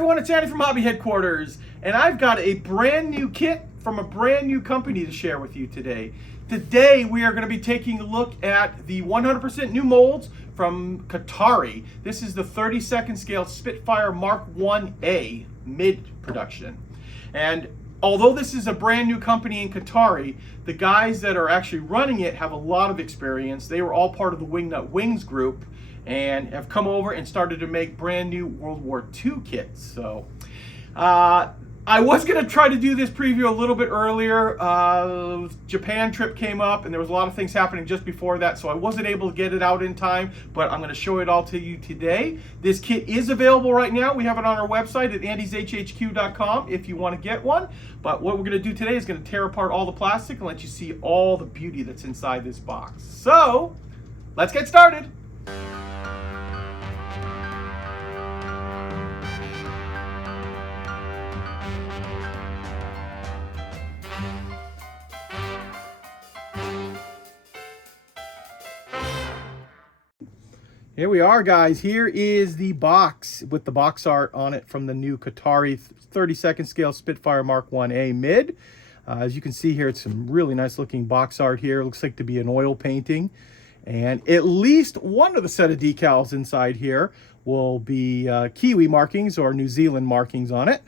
everyone, it's Andy from Hobby Headquarters, and I've got a brand new kit from a brand new company to share with you today. Today we are going to be taking a look at the 100% new molds from Kotare. This is the 32nd scale Spitfire Mark 1A mid-production. And although this is a brand new company in Kotare, the guys that are actually running it have a lot of experience. They were all part of the Wingnut Wings group and have come over and started to make brand new World War II kits. So I was going to try to do this preview a little bit earlier. Japan trip came up and there was a lot of things happening just before that, so I wasn't able to get it out in time, but I'm going to show it all to you today. This kit is available right now. We have it on our website at andyshhq.com if you want to get one. But what we're going to do today is going to tear apart all the plastic and let you see all the beauty that's inside this box. So let's get started. Here we are, guys. Here is the box with the box art on it from the new Kotare 32nd scale Spitfire Mark 1A mid. As you can see here, it's some really nice looking box art here. It looks like to be an oil painting. And at least one of the set of decals inside here will be Kiwi markings or New Zealand markings on it,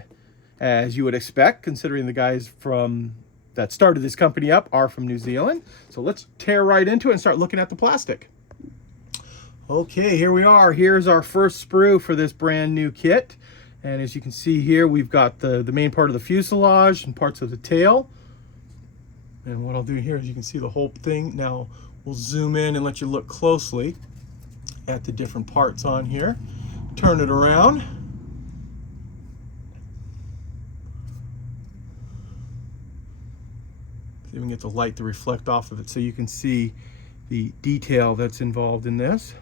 as you would expect, considering the guys from that started this company up are from New Zealand. So let's tear right into it and start looking at the plastic. Okay, here we are. Here's our first sprue for this brand new kit. And as you can see here, we've got the main part of the fuselage and parts of the tail. And what I'll do here is you can see the whole thing. Now we'll zoom in and let you look closely at the different parts on here. Turn it around. See if we can get the light to reflect off of it so you can see the detail that's involved in this.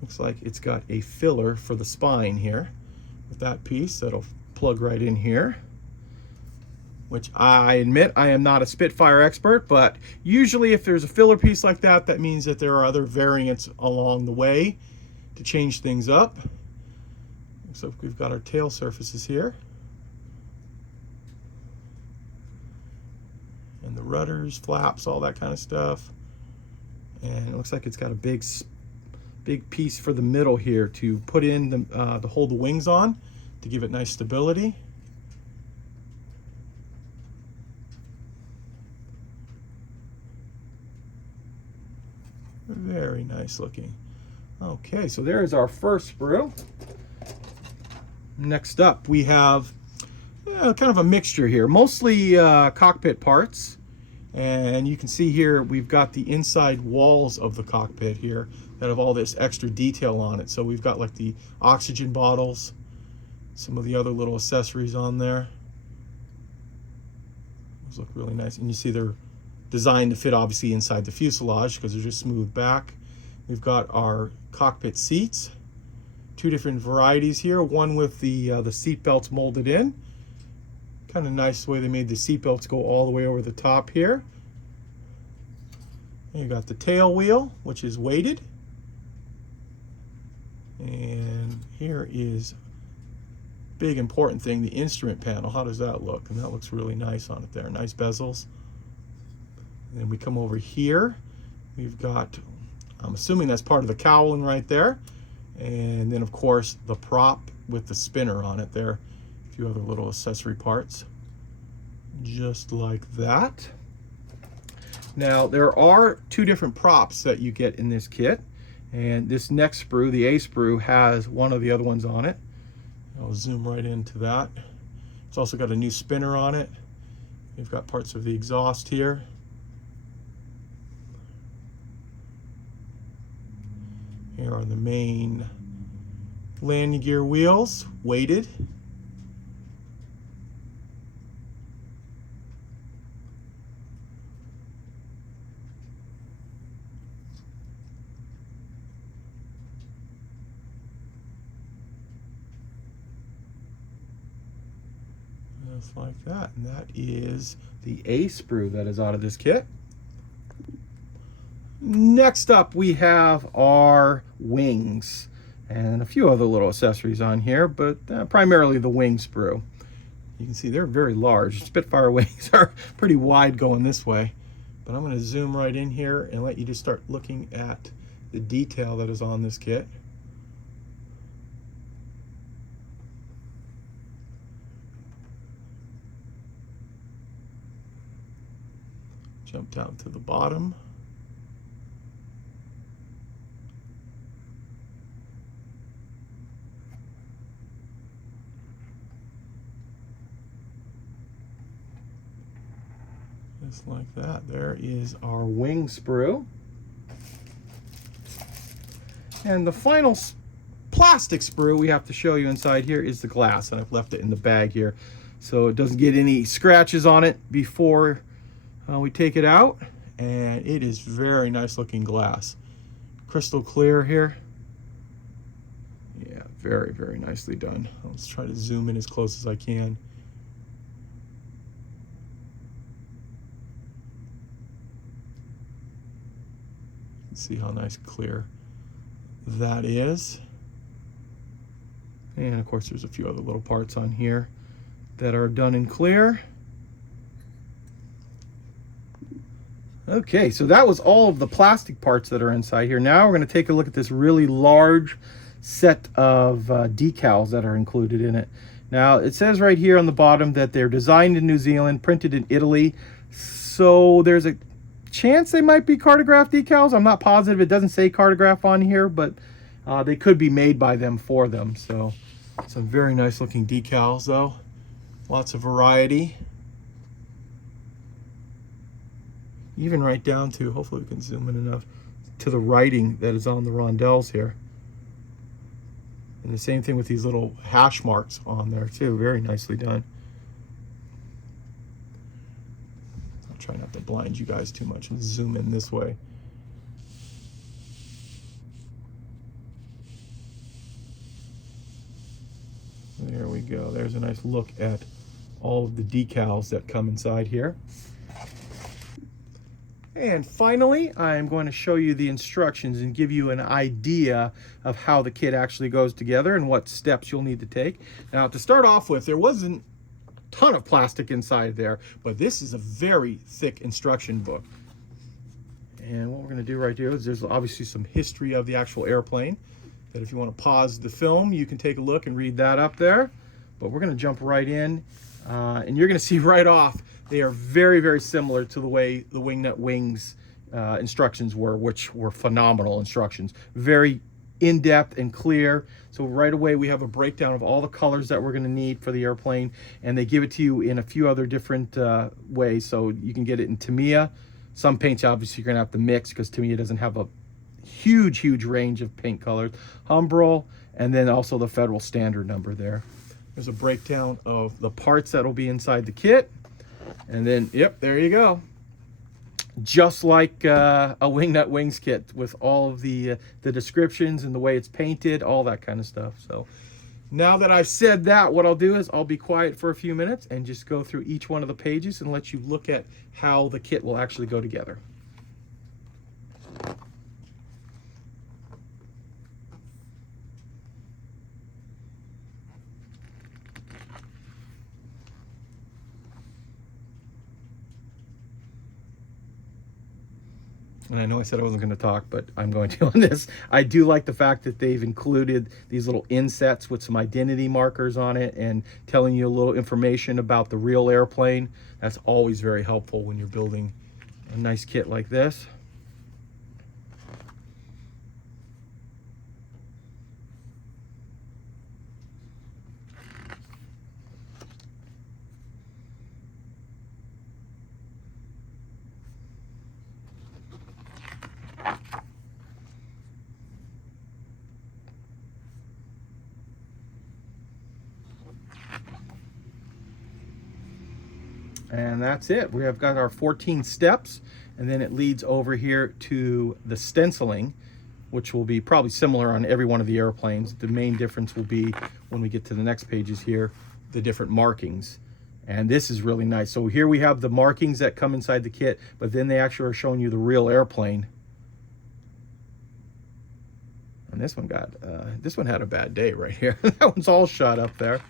Looks like it's got a filler for the spine here with that piece that'll plug right in here, which I admit I am not a Spitfire expert, but usually if there's a filler piece like that, that means that there are other variants along the way to change things up. So we've got our tail surfaces here and the rudders, flaps, all that kind of stuff. And it looks like it's got a big piece for the middle here to put in to hold the wings on to give it nice stability. Very nice looking. Okay, so there is our first sprue. Next up we have kind of a mixture here, mostly cockpit parts. And you can see here we've got the inside walls of the cockpit here that have all this extra detail on it. So we've got like the oxygen bottles, some of the other little accessories on there. Those look really nice. And you see they're designed to fit obviously inside the fuselage because they're just smooth back. We've got our cockpit seats, two different varieties here, one with the seat belts molded in. Kind of nice the way they made the seat belts go all the way over the top here. And you got the tail wheel, which is weighted. And here is big important thing, the instrument panel. How does that look? And that looks really nice on it there. Nice bezels. And then we come over here. We've got, I'm assuming that's part of the cowling right there. And then of course the prop with the spinner on it there. A few other little accessory parts, just like that. Now there are two different props that you get in this kit, and this next sprue, the A sprue, has one of the other ones on it. I'll zoom right into that. It's also got a new spinner on it. We've got parts of the exhaust here. Here are the main landing gear wheels, weighted. Just like that. And that is the A sprue that is out of this kit. Next up we have our wings. and a few other little accessories on here, but primarily the wing sprue. You can see they're very large. Spitfire wings are pretty wide going this way, but I'm going to zoom right in here and let you just start looking at the detail that is on this kit. Jump down to the bottom. Just like that. There is our wing sprue. And the final plastic sprue we have to show you inside here is the glass, and I've left it in the bag here so it doesn't get any scratches on it before we take it out. And it is very nice looking glass, crystal clear here. Yeah, very, very nicely done. Let's try to zoom in as close as I can. See how nice clear that is. And of course there's a few other little parts on here that are done in clear. Okay, so that was all of the plastic parts that are inside here. Now we're going to take a look at this really large set of decals that are included in it. Now it says right here on the bottom that they're designed in New Zealand, printed in Italy, so there's a chance they might be Cartograph decals. I'm not positive. It doesn't say Cartograph on here, but they could be made by them for them. So some very nice looking decals though. Lots of variety. Even right down to, hopefully we can zoom in enough, to the writing that is on the rondelles here. And the same thing with these little hash marks on there too. Very nicely done. Try not to blind you guys too much and zoom in this way. There we go. There's a nice look at all of the decals that come inside here. And finally, I'm going to show you the instructions and give you an idea of how the kit actually goes together and what steps you'll need to take. Now, to start off with, there wasn't ton of plastic inside there, but this is a very thick instruction book. And what we're going to do right here is there's obviously some history of the actual airplane that if you want to pause the film, you can take a look and read that up there. But we're going to jump right in, and you're going to see right off they are very, very similar to the way the Wingnut Wings instructions were, which were phenomenal instructions. Very in-depth and clear. So right away we have a breakdown of all the colors that we're going to need for the airplane, and they give it to you in a few other different ways. So you can get it in Tamiya. Some paints obviously you're going to have to mix because Tamiya doesn't have a huge range of paint colors. Humbrol, and then also the Federal Standard number there. There's a breakdown of the parts that will be inside the kit, and then yep, there you go. Just like a Wingnut Wings kit with all of the descriptions and the way it's painted, all that kind of stuff. So now that I've said that, what I'll do is I'll be quiet for a few minutes and just go through each one of the pages and let you look at how the kit will actually go together. And I know I said I wasn't going to talk, but I'm going to on this. I do like the fact that they've included these little insets with some identity markers on it and telling you a little information about the real airplane. That's always very helpful when you're building a nice kit like this. And that's it. We have got our 14 steps, and then it leads over here to the stenciling, which will be probably similar on every one of the airplanes. The main difference will be when we get to the next pages here, the different markings. And this is really nice. So here we have the markings that come inside the kit, but then they actually are showing you the real airplane. And this one had a bad day right here. That one's all shot up there.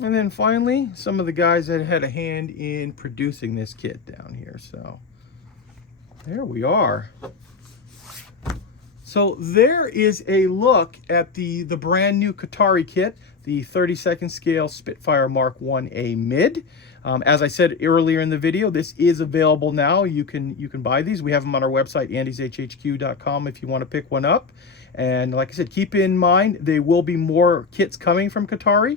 And then finally, some of the guys that had a hand in producing this kit down here. So there we are. So there is a look at the brand new Kotare kit, the 32nd scale Spitfire Mark 1A mid. As I said earlier in the video, this is available now. You can buy these. We have them on our website, andyshhq.com, if you want to pick one up. And like I said, keep in mind, there will be more kits coming from Kotare.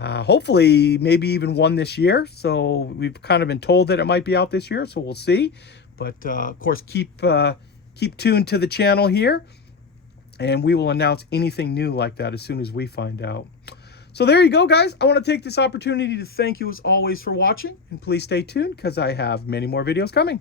Hopefully, maybe even one this year. So we've kind of been told that it might be out this year, so we'll see. But of course, keep tuned to the channel here, and we will announce anything new like that as soon as we find out. So there you go, guys. I want to take this opportunity to thank you as always for watching, and please stay tuned because I have many more videos coming.